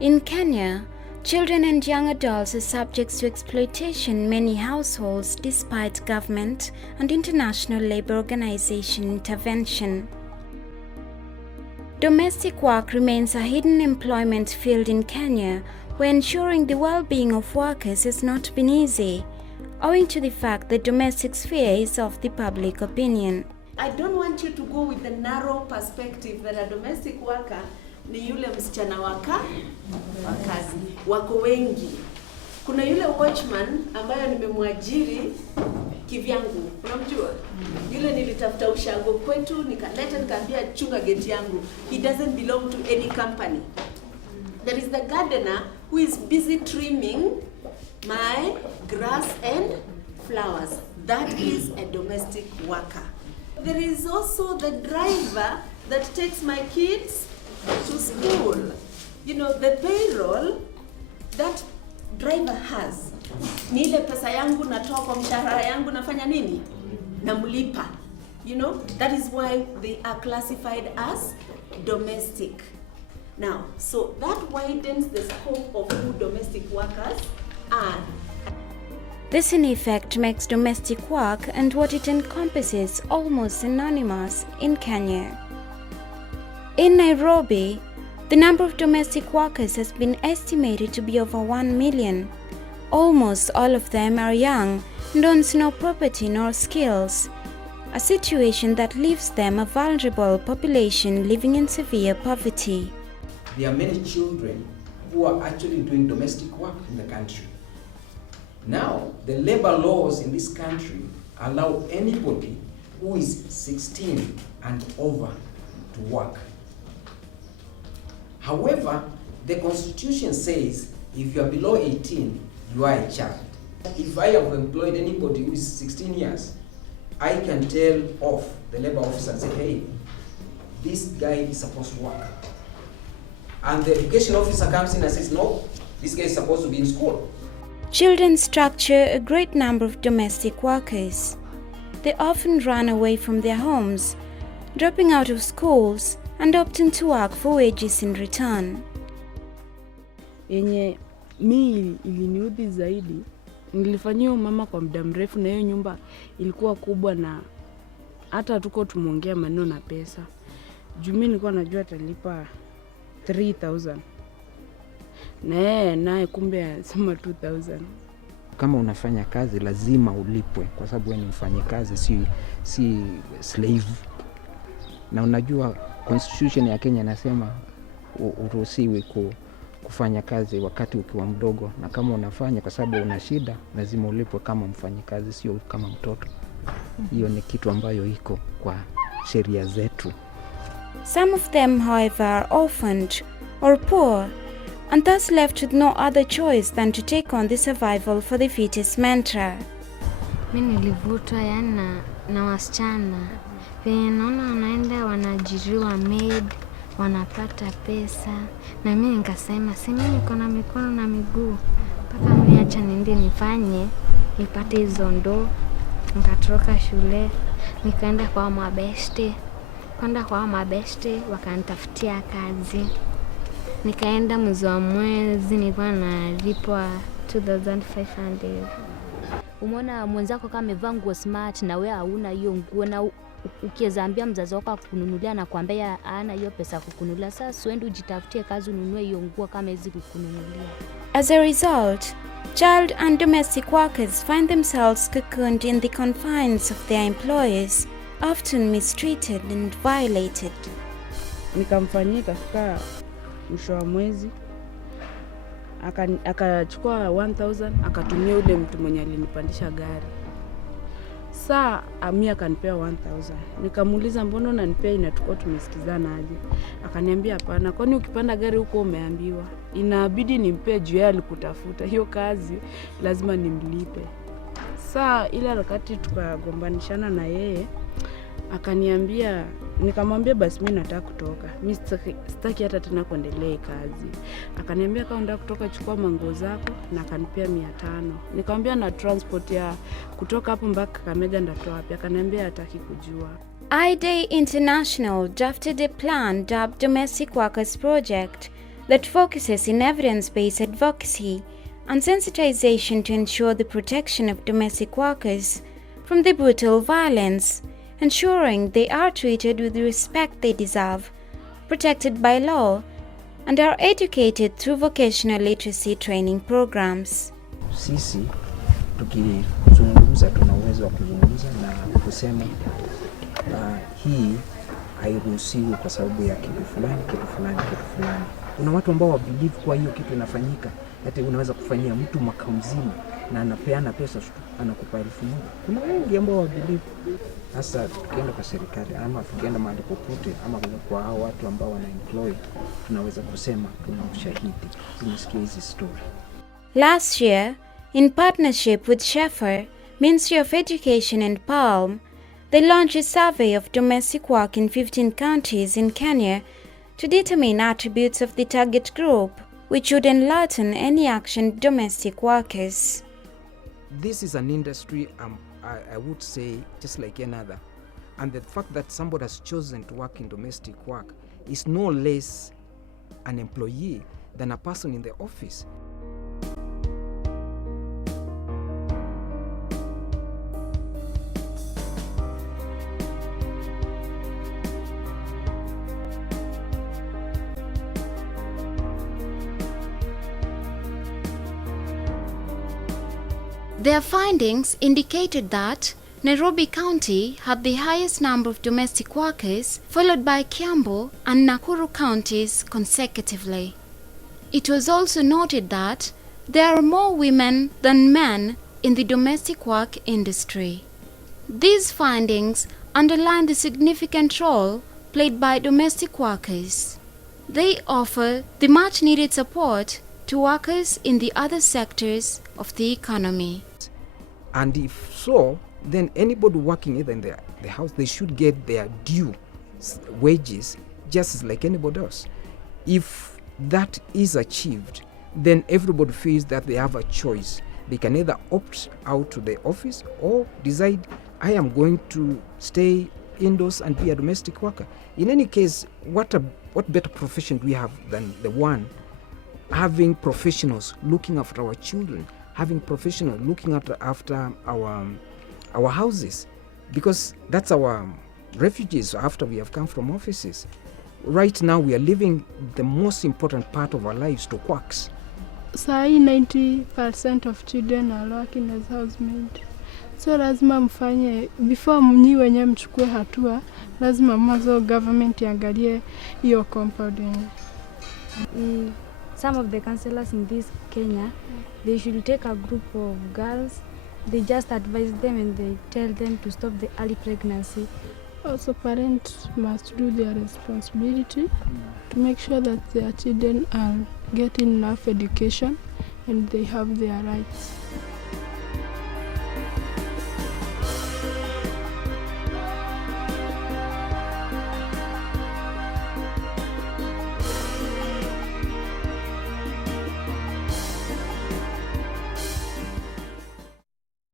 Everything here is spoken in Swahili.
In Kenya, children and young adults are subject to exploitation in many households despite government and international labor organization intervention. Domestic work remains a hidden employment field in Kenya, where ensuring the well-being of workers has not been easy, owing to the fact that domestic sphere is of the public opinion. I don't want you to go with the narrow perspective that a domestic worker ni yule msichana wa kazi. Wako wengi. Kuna yule watchman ambayo nimemwajiri kivyangu. Unamjua? Yule nilitafuta ushago kwetu, nikaleta nikaambia chunga gate yangu. He doesn't belong to any company. There is the gardener who is busy trimming my grass and flowers. That is a domestic worker. There is also the driver that takes my kids to school. You know, the payroll that driver has. Ni ile pesa yangu natoa kwa mshahara yangu nafanya nini? Namlipa. You know, that is why they are classified as domestic. Now, so that widens the scope of who domestic workers are. This in effect makes domestic work and what it encompasses almost synonymous in Kenya. In Nairobi, the number of domestic workers has been estimated to be over 1 million. Almost all of them are young and owns no property nor skills, a situation that leaves them a vulnerable population living in severe poverty. There are many children who are actually doing domestic work in the country. Now, the labor laws in this country allow anybody who is 16 and over to work. However, the Constitution says if you are below 18, you are a child. If I have employed anybody who is 16 years, I can tell off the labor officer and say, hey, this guy is supposed to work. And the education officer comes in and says, no, this guy is supposed to be in school. Children structure a great number of domestic workers. They often run away from their homes, dropping out of schools and opting to work for wages in return. Yenye mi iliniudhi zaidi, nilifanyia mama kwa muda mrefu na hiyo nyumba ilikuwa kubwa na hata tuko tumeongea maneno na pesa. Juu mimi nilikuwa najua atalipa 3,000. Naye kumbe anasema 2,000. Kama unafanya kazi lazima ulipwe kwa sababu wewe ni mfanyikazi si slave. Na unajua Constitution ya Kenya inasema uruhusiwi kufanya kazi wakati ukiwa mdogo, na kama unafanya kwa sababu una shida lazima ulipwe kama mfanyikazi, sio kama mtoto. Hiyo ni kitu ambayo iko kwa sheria zetu. Some of them, however, are orphaned or poor and thus left with no other choice than to take on the survival for the fittest mantra. Mimi nilivutwa na wasichana. Venye naona wanaenda wanajiriwa maid, wanapata pesa. Na mimi nikasema, si mimi niko na mikono na miguu. Mpaka mimi acha niende nifanye, nipate hizo ndoo. Nikatoka shule, nikaenda kwa mabeste. Kwenda kwa mabeste, wakanitafutia kazi. Nikaenda mwezi wa mwezi, nilikuwa nalipwa 2,500. Umeona mwenzako kama amevaa nguo smart na wewe hauna hiyo nguo, na ukiweza ambia mzazi wako akununulia na kuambia hana hiyo pesa kukununulia, sasa uende ujitafutie kazi ununue hiyo nguo kama hizi kukununulia. As a result, child and domestic workers find themselves cocooned in the confines of their employers, often mistreated and violated. Nikamfanyia kafika mwisho wa mwezi, akachukua 1,000 akatumia ule mtu mwenye alinipandisha gari. Saa mimi akanipea 1,000. Nikamuuliza mbona unanipea, inatakuwa tumesikizana aje? Akaniambia hapana, kwani ukipanda gari huko umeambiwa inabidi nimpe juu yeye alikutafuta, hiyo kazi lazima nimlipe. Saa ile wakati tukagombanishana na yeye, akaniambia, nikamwambia basi mimi nataka kutoka. Mimi sitaki hata tena kuendelea kazi. Akaniambia kama unataka kutoka chukua manguo zako, na akanipea 500. Nikamwambia na transport ya kutoka hapo mpaka Kakamega ndatoa wapi? Akaniambia hataki kujua. IDAY International drafted a plan dubbed Domestic Workers Project that focuses in evidence-based advocacy and sensitization to ensure the protection of domestic workers from the brutal violence, ensuring they are treated with the respect they deserve, protected by law, and are educated through vocational literacy training programs. Sisi tukizungumza tuna uwezo wa kuzungumza na kusema hii hairuhusiwi kwa sababu ya kitu fulani. Kuna watu ambao wabelieve kwa hiyo kitu inafanyika, hata unaweza kufanyia mtu mwaka mzima na anapeana pesa anakupa 1,000. Kuna wengi ambao wabelieve. Sasa tukienda kwa serikali ama tukienda mahali popote ama kwa hao watu ambao wana employ, tunaweza kusema tuna ushahidi, tumesikia hizi story. Last year, in partnership with CEFA, Ministry of Education and PALM, they launched a survey of domestic work in 15 counties in Kenya to determine attributes of the target group which would enlighten any action domestic workers. This is an industry, I would say, just like another. And the fact that somebody has chosen to work in domestic work is no less an employee than a person in the office. Their findings indicated that Nairobi County had the highest number of domestic workers, followed by Kiambu and Nakuru counties consecutively. It was also noted that there are more women than men in the domestic work industry. These findings underline the significant role played by domestic workers. They offer the much needed support to workers in the other sectors of the economy. And if so, then anybody working either in the house, they should get their due wages just like anybody else. If that is achieved, then everybody feels that they have a choice. They can either opt out to the office or decide, I am going to stay indoors and be a domestic worker. In any case, what better profession do we have than the one having professionals looking after our children, having professionals looking after our houses, because that's our refugees after we have come from offices. Right now we are living the most important part of our lives to quacks. Sahi 90% of children are working as housemaid. So lazima mfanye, before mnyi wenye mchukue hatua, lazima mwanzo government iangalie hiyo compounding. Some of the counselors in this Kenya, they should take a group of girls, they just advise them and they tell them to stop the early pregnancy. Also, parents must do their responsibility to make sure that their children are getting enough education and they have their rights.